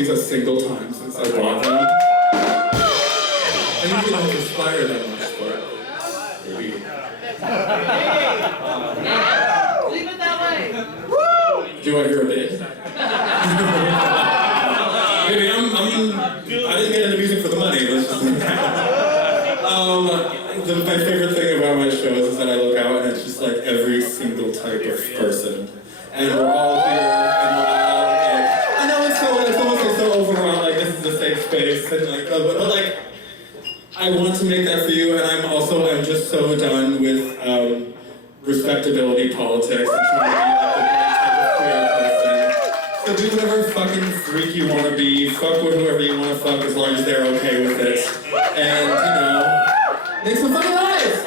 these a single time since I bought them. I usually don't inspire that much, but maybe. Leave it that way. Do you want to hear a bit? Maybe I didn't get into music for the money. Let's just my favorite thing about my shows is that I look out and it's just like every single type of person, and we're all here, and we're all like, I know it's almost like so overwhelmed, like this is a safe space, and like, but like, I want to make that for you, and I'm just so done with respectability politics and trying to be like the right type of queer person. So do whatever fucking freak you want to be, fuck with whoever you want to fuck as long as they're okay with it, and you know, make some fucking life!